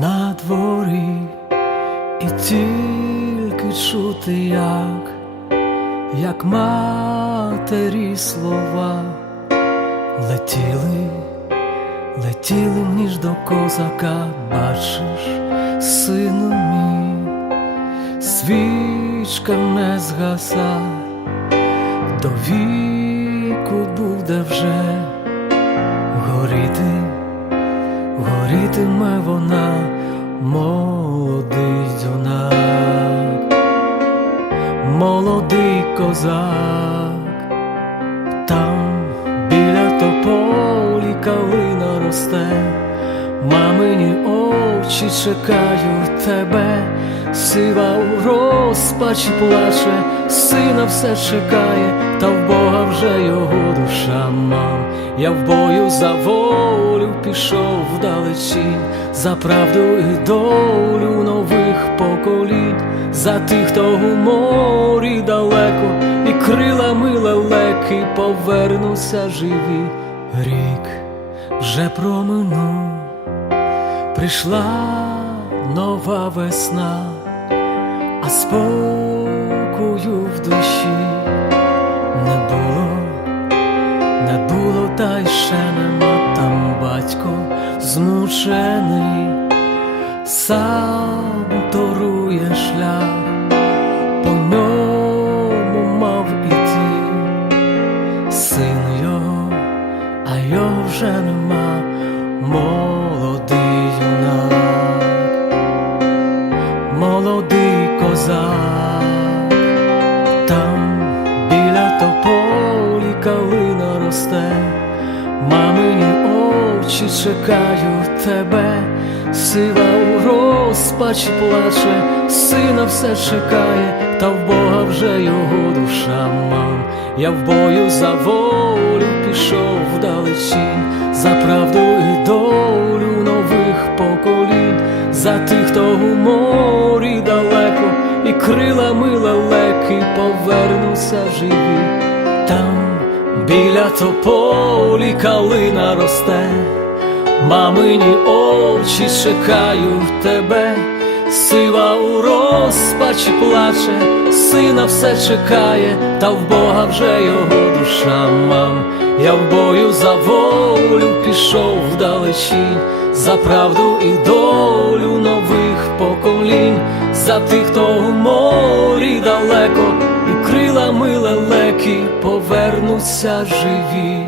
на дворі, і тільки чути, як, як матері слова летіли, летіли ніж до козака, бачиш, сину мій, свічка не згаса, до віку буде вже горіти, горітиме вона, молодий юнак, молодий козак, там біля тополі калина росте, мамині очі чекають тебе, сива у розпачі плаче, сина все чекає, та в Бога вже його душа мам. Я в бою за волю пішов вдалечінь, за правду і долю нових поколінь, за тих, хто у морі далеко, і крилами лелеки повернуться живі. Рік вже проминув, прийшла нова весна, а спокою в душі ще нема там батько змучений, сам торує шлях, по ньому мав іти син його, а його вже нема, молодий юнак, молодий козак, там біля тополі калина росте, мамині очі чекають тебе, сива у розпачі плаче, сина все чекає, та в Бога вже його душа мам. Я в бою за волю пішов вдалечінь, за правду і долю нових поколінь, за тих, хто у морі далеко, і крилами лелеки повернуться живі. Там біля тополі калина росте, мамині очі чекають тебе, сива у розпачі плаче, сина все чекає, та в Бога вже його душа мам. Я в бою за волю пішов вдалечінь, за правду і долю нових поколінь, за тих, хто у морі далеко, крилами лелеки повернуться живі.